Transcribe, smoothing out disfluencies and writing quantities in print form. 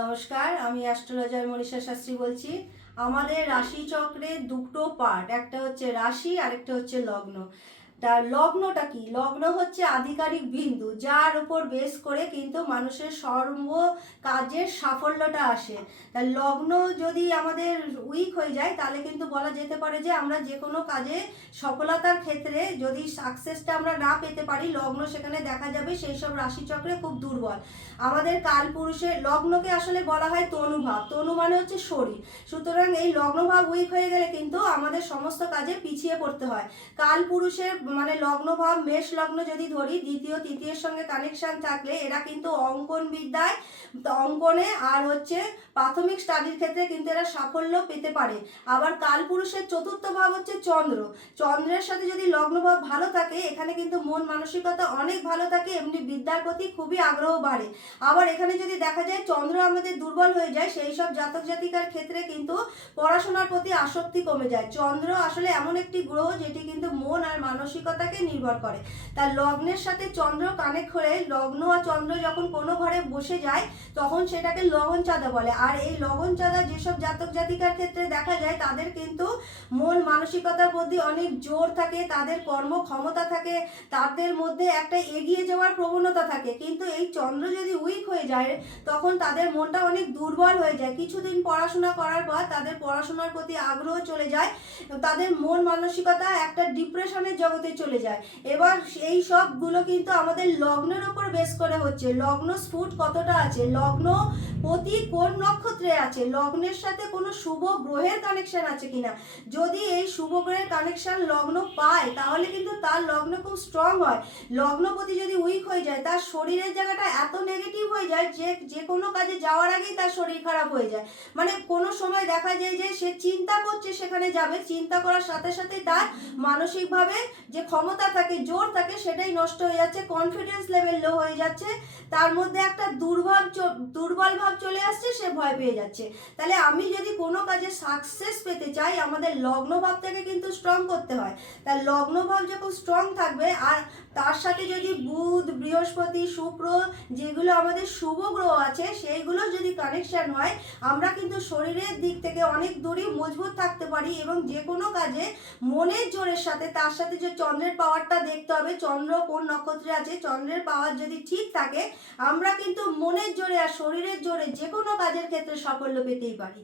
নমস্কার, আমি অ্যাস্ট্রোলজার মনীষা শাস্ত্রী বলছি। আমাদের রাশিচক্রে দুটো পার্ট, একটা হচ্ছে রাশি আর একটা হচ্ছে লগ্ন। তার লগ্নটা কি? লগ্ন হচ্ছে আধিকারিক বিন্দু, যার উপর বেস করে কিন্তু মানুষের সর্ব কাজের সাফল্যটা আসে। তার লগ্ন যদি আমাদের উইক হয়ে যায় তাহলে কিন্তু বলা যেতে পারে যে আমরা যে কোনো কাজে সফলতার ক্ষেত্রে যদি সাকসেসটা আমরা না পেতে পারি, লগ্ন সেখানে দেখা যাবে সেই সব রাশিচক্রে খুব দুর্বল। আমাদের কালপুরুষের লগ্নকে আসলে বলা হয় তনুভাব। তনু মানে হচ্ছে শরীর। সুতরাং এই লগ্নভাব উইক হয়ে গেলে কিন্তু আমাদের সমস্ত কাজে পিছিয়ে পড়তে হয়। কালপুরুষের মানে লগ্নভাব মেষ লগ্ন যদি ধরি, দ্বিতীয় তৃতীয়ের সঙ্গে কানেকশন থাকলে এরা কিন্তু অঙ্কন বিদ্যায়, অঙ্কনে আর হচ্ছে প্রাথমিক স্টাডির ক্ষেত্রে কিন্তু এরা সাফল্য পেতে পারে। আবার কালপুরুষের চতুর্থ ভাব হচ্ছে চন্দ্র। চন্দ্রের সাথে যদি লগ্নভাব ভালো থাকে, এখানে কিন্তু মন মানসিকতা অনেক ভালো থাকে, এমনি বিদ্যার প্রতি খুবই আগ্রহ বাড়ে। আবার এখানে যদি দেখা যায় চন্দ্র আমাদের দুর্বল হয়ে যায়, সেই সব জাতক জাতিকার ক্ষেত্রে কিন্তু পড়াশোনার প্রতি আসক্তি কমে যায়। চন্দ্র আসলে এমন একটি গ্রহ যেটি কিন্তু মন আর মানসিকতাকে নির্ভর করে। তার লগ্নের সাথে চন্দ্র কানেক্ট হলে, লগ্ন আর চন্দ্র যখন কোনো ঘরে বসে যায় তখন সেটাকে লগন চাঁদা বলে। আর এই লগন চাঁদা যেসব জাতক জাতিকার ক্ষেত্রে দেখা যায় তাদের কিন্তু মন মানসিকতার প্রতি অনেক জোর থাকে, তাদের কর্ম ক্ষমতা থাকে, তাদের মধ্যে একটা এগিয়ে যাওয়ার প্রবণতা থাকে। কিন্তু এই চন্দ্র যদি উইক হয়ে যায় তখন তাদের মনটা অনেক দুর্বল হয়ে যায়। কিছুদিন পড়াশোনা করার পর তাদের পড়াশোনার প্রতি আগ্রহ চলে যায়, তাদের মন মানসিকতা একটা ডিপ্রেশনের জগতে চলে যায়। এবার এই সবগুলো কিন্তু আমাদের লগ্নের ওপর বেস করে হচ্ছে। লগ্ন স্ফুট কতটা আছে, লগ্ন প্রতি কোন নক্ষত্রে আছে, লগ্নের সাথে কোনো শুভ গ্রহের কানেকশন আছে কিনা। যদি এই শুভ গ্রহের কানেকশন লগ্ন পায় তাহলে কিন্তু তার লগ্ন খুব স্ট্রং হয়। লগ্নপতি যদি উইক হয়ে যায়, তার শরীরের জায়গাটা এত নেগেটিভ হয়ে যায় যে কোনো কাজে যাওয়ার আগেই তার শরীর খারাপ হয়ে যায়। মানে কোনো সময় দেখা যায় যে সে চিন্তা করছে সেখানে যাবে, চিন্তা করার সাথে সাথে তার মানসিকভাবে যে ক্ষমতা থাকে, জোর থাকে, সেটাই নষ্ট হয়ে যাচ্ছে, কনফিডেন্স লেভেল লো হয়ে যাচ্ছে, তার মধ্যে একটা দুর্বল ভাব চলে আসছে, সে ভয় পেয়ে যাচ্ছে। তাহলে আমি যদি কোনো কাজে সাকসেস পেতে চাই, আমাদের লগ্ন ভাবটাকে কিন্তু স্ট্রং করতে হয়। তার লগ্ন ভাব যখন স্ট্রং থাকবে আর তার সাথে যদি বুধ, বৃহস্পতি, শুক্র, যেগুলো আমাদের শুভ গ্রহ আছে, সেইগুলো যদি কানেকশন হয়, আমরা কিন্তু শরীরের দিক থেকে অনেক দূরই মজবুত থাকতে পারি। এবং যে কোনো কাজে মনের জোরের সাথে, তার সাথে যে চন্দ্রের পাওয়ারটা দেখতে হবে, চন্দ্র কোন নক্ষত্রে আছে, চন্দ্রের পাওয়ার যদি ঠিক থাকে, আমরা কিন্তু মনের জোরে আর শরীরের জোরে যে কোনো কাজের ক্ষেত্রে সাফল্য পেতেই পারি।